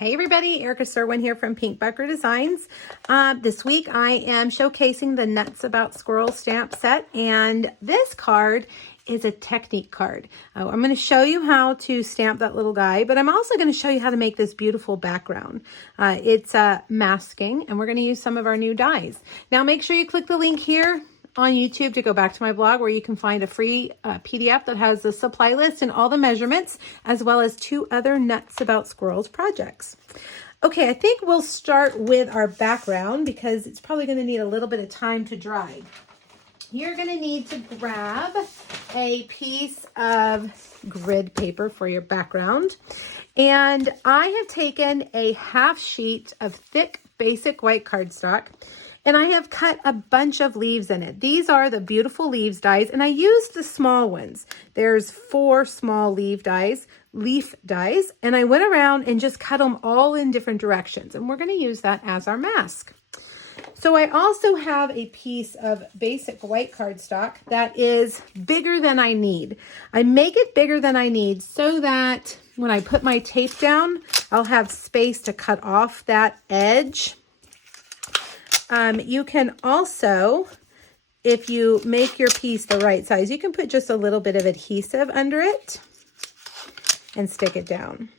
Hey everybody, Erica Serwin here from Pink Bucker Designs. This week I am showcasing the Nuts About Squirrels stamp set, and this card is a technique card. I'm going to show you how to stamp that little guy, but I'm also going to show you how to make this beautiful background. It's masking, and we're going to use some of our new dies. Now make sure you click the link here on YouTube to go back to my blog, where you can find a free PDF that has the supply list and all the measurements, as well as 2 other Nuts About Squirrels projects. Okay, I think we'll start with our background because it's probably going to need a little bit of time to dry. You're going to need to grab a piece of grid paper for your background. And I have taken a half sheet of thick basic white cardstock, and I have cut a bunch of leaves in it. These are the beautiful leaves dies, and I used the small ones. There's 4 small leaf dies, and I went around and just cut them all in different directions, and we're going to use that as our mask. So I also have a piece of basic white cardstock that is bigger than I need. I make it bigger than I need so that when I put my tape down, I'll have space to cut off that edge. You can also, if you make your piece the right size, you can put just a little bit of adhesive under it and stick it down.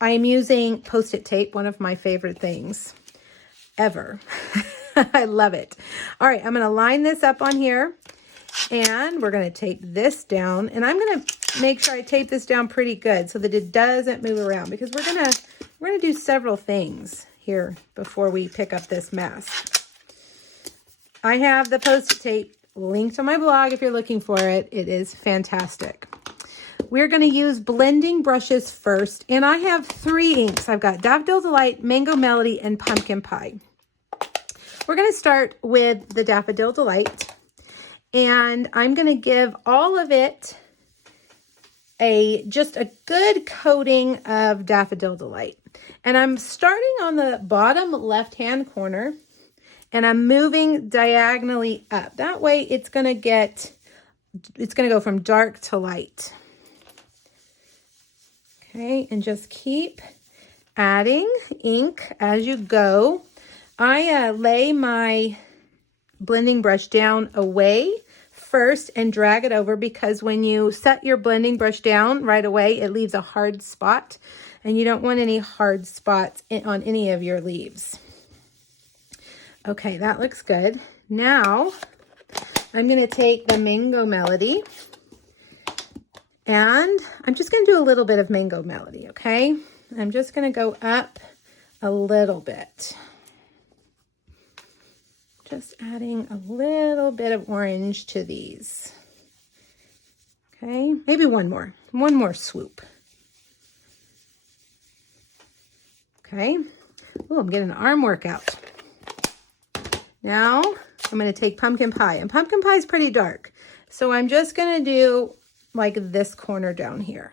I am using Post-it tape, one of my favorite things ever. I love it. All right, I'm going to line this up on here, and we're going to tape this down, and I'm going to make sure I tape this down pretty good so that it doesn't move around, because we're going to do several things here before we pick up this mask. I have the Post-it tape linked on my blog if you're looking for it. It is fantastic. We're going to use blending brushes first, and I have 3 inks. I've got Daffodil Delight, Mango Melody, and Pumpkin Pie. We're going to start with the Daffodil Delight, and I'm going to give all of it just a good coating of Daffodil Delight. And I'm starting on the bottom left-hand corner, and I'm moving diagonally up. That way it's going to go from dark to light. Okay, and just keep adding ink as you go. I lay my blending brush down away first and drag it over, because when you set your blending brush down right away, it leaves a hard spot, and you don't want any hard spots on any of your leaves. Okay, that looks good. Now I'm going to take the Mango Melody, and I'm just going to do a little bit of Mango Melody, okay? I'm just going to go up a little bit. Just adding a little bit of orange to these. Okay, maybe one more swoop. Okay, oh, I'm getting an arm workout. Now I'm going to take Pumpkin Pie, and Pumpkin Pie is pretty dark, so I'm just going to do like this corner down here.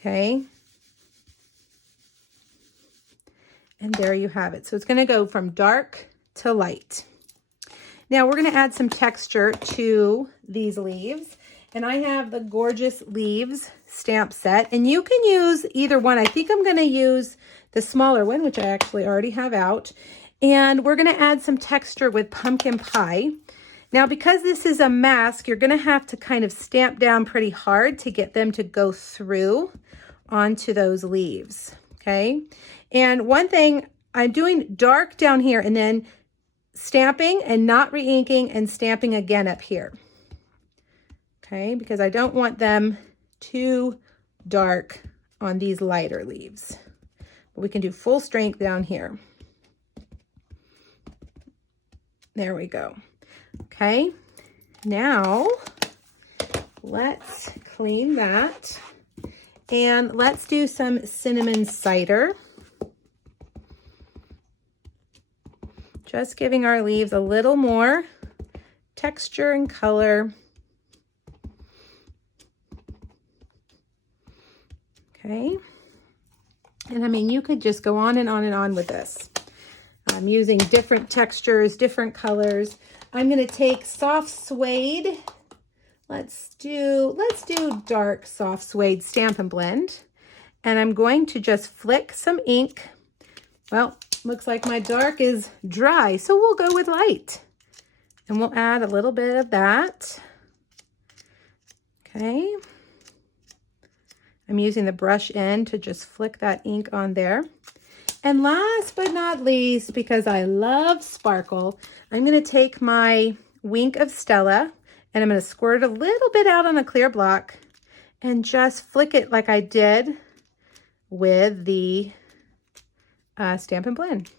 Okay, and there you have it. So it's going to go from dark to light. Now we're going to add some texture to these leaves, and I have the Gorgeous Leaves stamp set, and you can use either one. I think I'm going to use the smaller one, which I actually already have out, and we're going to add some texture with Pumpkin Pie. Now, because this is a mask, you're going to have to kind of stamp down pretty hard to get them to go through onto those leaves. Okay, and one thing, I'm doing dark down here and then stamping and not re-inking and stamping again up here. Okay, because I don't want them too dark on these lighter leaves. But we can do full strength down here. There we go. Okay, now let's clean that, and let's do some cinnamon cider. Just giving our leaves a little more texture and color. Okay. And I mean, you could just go on and on and on with this. I'm using different textures, different colors. I'm going to take soft suede. Let's do dark soft suede Stampin' Blend. and I'm going to just flick some ink. Well, looks like my dark is dry, so we'll go with light. And we'll add a little bit of that. Okay. I'm using the brush end to just flick that ink on there. And last but not least, because I love sparkle, I'm going to take my Wink of Stella and I'm going to squirt a little bit out on a clear block and just flick it like I did with the Stampin' Blend.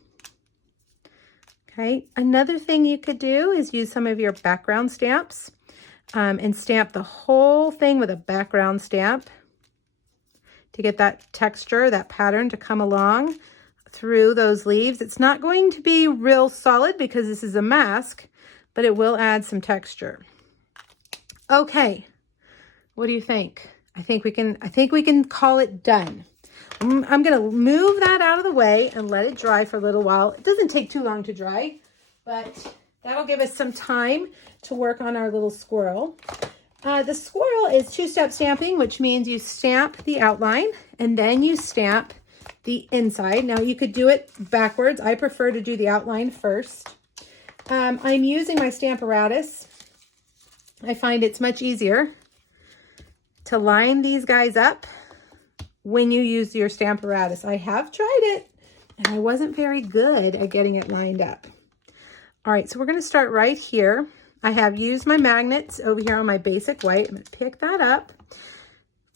Okay, another thing you could do is use some of your background stamps and stamp the whole thing with a background stamp to get that texture, that pattern to come along through those leaves. It's not going to be real solid because this is a mask, but it will add some texture. Okay, what do you think? I think we can call it done. I'm going to move that out of the way and let it dry for a little while. It doesn't take too long to dry, but that'll give us some time to work on our little squirrel. The squirrel is two-step stamping, which means you stamp the outline and then you stamp the inside. Now you could do it backwards. I prefer to do the outline first. I'm using my Stamparatus. I find it's much easier to line these guys up when you use your Stamparatus. I have tried it and I wasn't very good at getting it lined up. All right, so we're going to start right here. I have used my magnets over here on my basic white. I'm going to pick that up.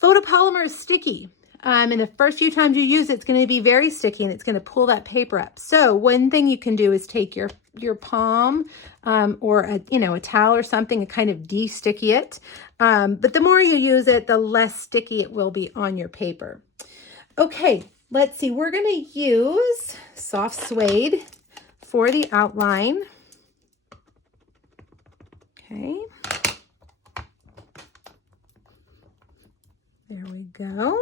Photopolymer is sticky. And the first few times you use it, it's going to be very sticky and it's going to pull that paper up. So one thing you can do is take your palm or a towel or something and kind of de-sticky it. But the more you use it, the less sticky it will be on your paper. Okay, let's see. We're going to use soft suede for the outline. Okay. There we go.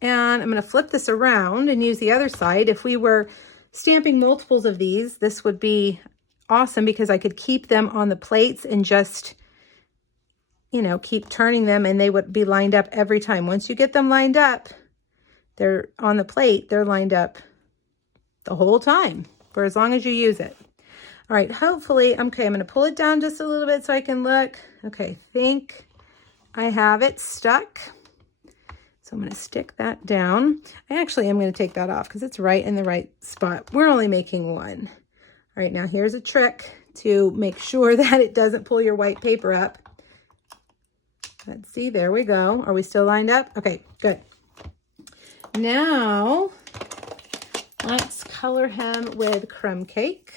And I'm going to flip this around and use the other side. If we were stamping multiples of these, this would be awesome because I could keep them on the plates and just, keep turning them and they would be lined up every time. Once you get them lined up, they're on the plate, they're lined up the whole time for as long as you use it. All right, hopefully, okay, I'm going to pull it down just a little bit so I can look. Okay, I think I have it stuck. So I'm going to stick that down. I actually am going to take that off because it's right in the right spot. We're only making one. All right, now here's a trick to make sure that it doesn't pull your white paper up. Let's see, there we go. Are we still lined up? Okay, good. Now, let's color him with crumb cake.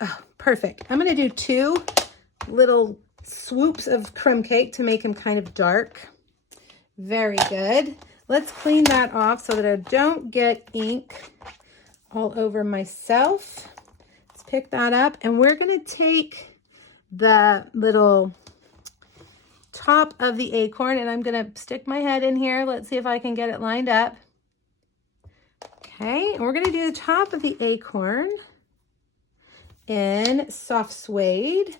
Oh, perfect. I'm going to do 2 little swoops of crumb cake to make him kind of dark. Very good. Let's clean that off so that I don't get ink all over myself. Let's pick that up and we're going to take the little top of the acorn and I'm going to stick my head in here. Let's see if I can get it lined up. Okay, and we're going to do the top of the acorn in soft suede,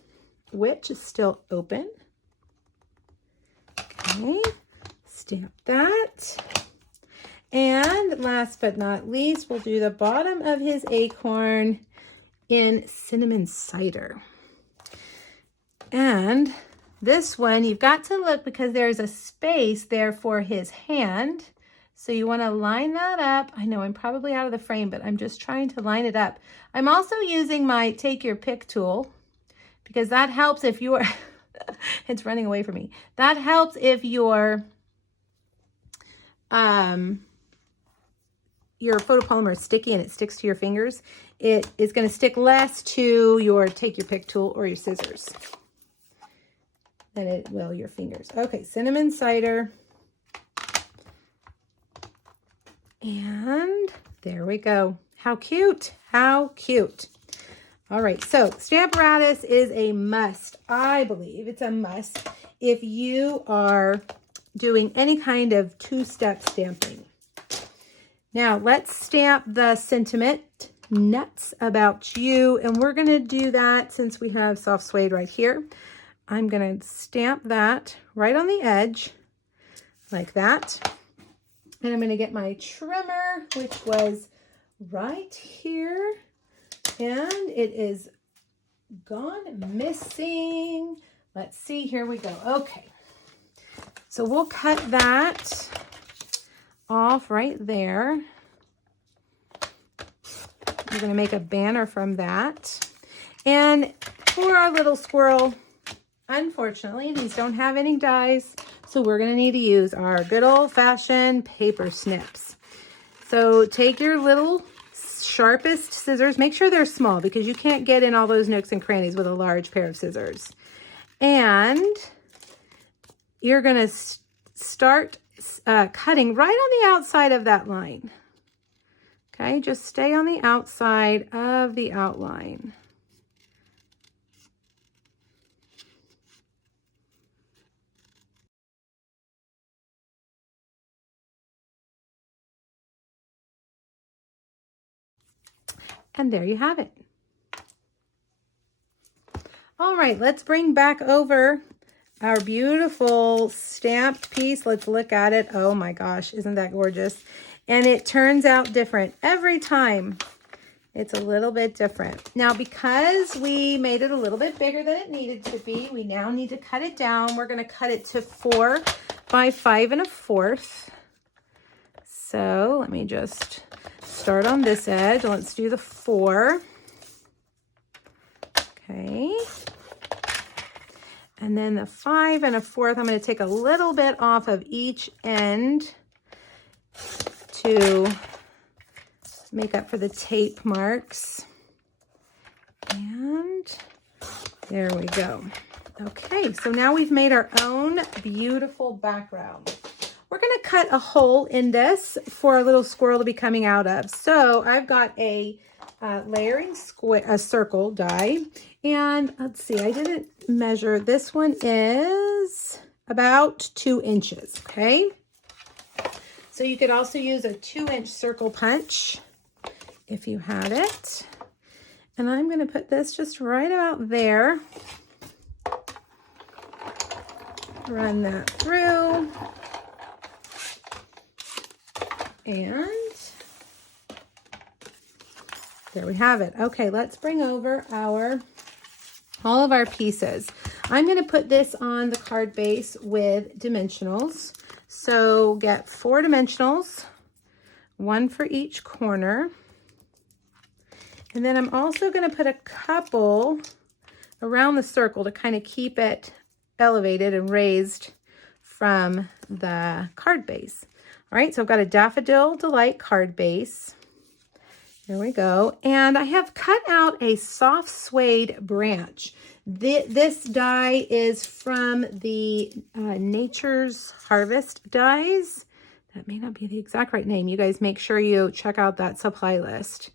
which is still open. Okay, stamp that. And last but not least, we'll do the bottom of his acorn in cinnamon cider. And this one, you've got to look because there's a space there for his hand. So you want to line that up. I know I'm probably out of the frame, but I'm just trying to line it up. I'm also using my Take Your Pick tool because that helps if you're, it's running away from me. That helps if your photopolymer is sticky and it sticks to your fingers. It is going to stick less to your Take Your Pick tool or your scissors than it will your fingers. Okay, cinnamon cider. And there we go. How cute. How cute. All right, so Stamparatus is a must. I believe it's a must if you are doing any kind of 2-step stamping. Now, let's stamp the sentiment Nuts About You. And we're going to do that since we have soft suede right here. I'm going to stamp that right on the edge like that. And I'm going to get my trimmer, which was right here. And it is gone missing. Let's see, here we go. Okay. So we'll cut that off right there. We're going to make a banner from that. And for our little squirrel, unfortunately, these don't have any dies, so we're going to need to use our good old-fashioned paper snips. So take your little sharpest scissors. Make sure they're small because you can't get in all those nooks and crannies with a large pair of scissors. And you're going to start cutting right on the outside of that line. Okay, just stay on the outside of the outline. And there you have it. All right, let's bring back over our beautiful stamped piece. Let's look at it. Oh my gosh, isn't that gorgeous? And it turns out different every time. It's a little bit different. Now, because we made it a little bit bigger than it needed to be, we now need to cut it down. We're going to cut it to 4 by 5 1/4. So let me just start on this edge. Let's do the 4. Okay. And then the 5 1/4, I'm going to take a little bit off of each end to make up for the tape marks. And there we go. Okay, so now we've made our own beautiful background. We're going to cut a hole in this for our little squirrel to be coming out of. So I've got a layering circle die. And let's see, I didn't measure. This one is about 2 inches, okay? So you could also use a 2-inch circle punch if you had it. And I'm going to put this just right about there. Run that through. And there we have it. Okay, let's bring over all of our pieces. I'm going to put this on the card base with dimensionals. So get 4 dimensionals, 1 for each corner. And then I'm also going to put a couple around the circle to kind of keep it elevated and raised from the card base. All right, so I've got a Daffodil Delight card base. There we go. And I have cut out a soft suede branch. This die is from the Nature's Harvest dies. That may not be the exact right name. You guys make sure you check out that supply list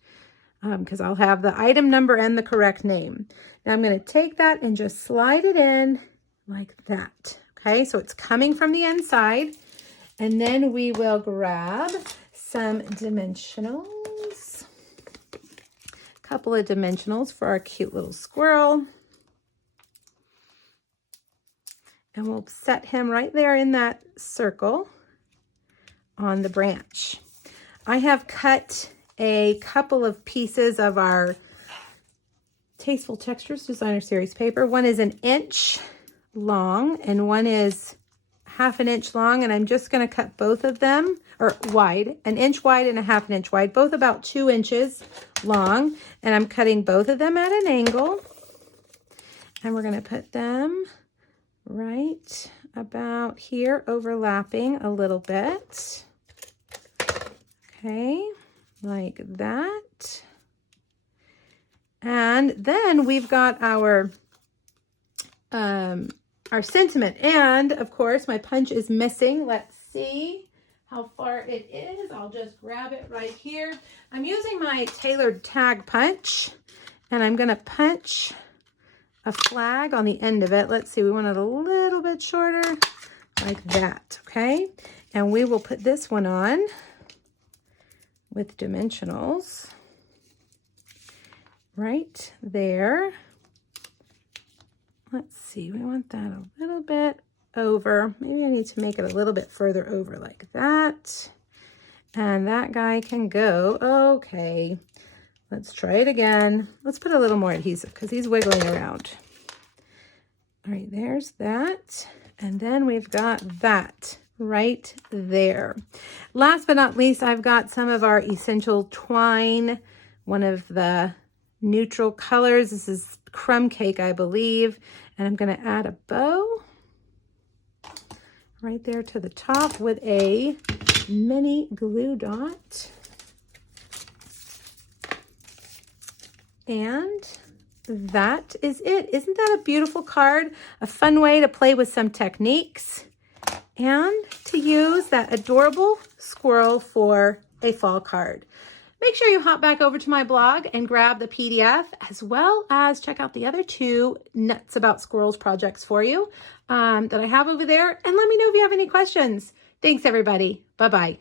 because I'll have the item number and the correct name. Now I'm going to take that and just slide it in like that. Okay, so it's coming from the inside. And then we will grab some dimensionals. A couple of dimensionals for our cute little squirrel. And we'll set him right there in that circle on the branch. I have cut a couple of pieces of our Tasteful Textures Designer Series paper. One is 1 inch long and one is 1/2 inch long, and I'm just going to cut both of them, or wide, 1 inch wide and 1/2 inch wide, both about 2 inches long, and I'm cutting both of them at an angle, and we're going to put them right about here, overlapping a little bit. Okay, like that. And then we've got our sentiment. And of course, my punch is missing. Let's see how far it is. I'll just grab it right here. I'm using my tailored tag punch, and I'm going to punch a flag on the end of it. Let's see, we want it a little bit shorter, like that, okay? And we will put this one on with dimensionals. right there. Let's see, we want that a little bit over. Maybe I need to make it a little bit further over like that. And that guy can go. Okay, let's try it again. Let's put a little more adhesive because he's wiggling around. All right, there's that. And then we've got that right there. Last but not least, I've got some of our Essential Twine, one of the neutral colors. This is Crumb Cake, I believe. And I'm going to add a bow right there to the top with a mini glue dot. And that is it. Isn't that a beautiful card? A fun way to play with some techniques and to use that adorable squirrel for a fall card. Make sure you hop back over to my blog and grab the PDF, as well as check out the other 2 Nuts About Squirrels projects for you that I have over there. And let me know if you have any questions. Thanks, everybody. Bye-bye.